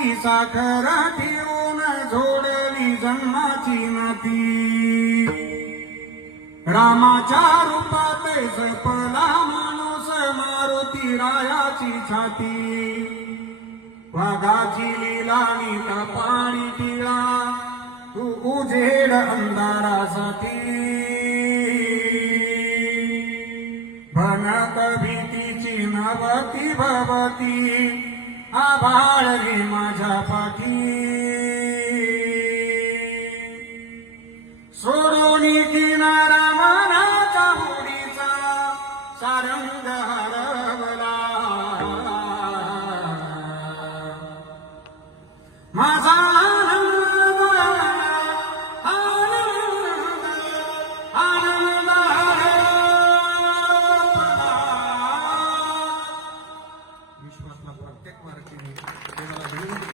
पाठी साखर ठेवून जोडली जन्माची नाती. रामाच्या रूपात सपला माणूस मारुती रायाची छाती. वाघाची लीला नीता पाणी पिळा तू उजेड अंधारासाठी. भनत भीतीची नवती भवती आभाळ गे माझ्या पाठी. सोडून किनारा मानाचा मुडीचा सारंग हरा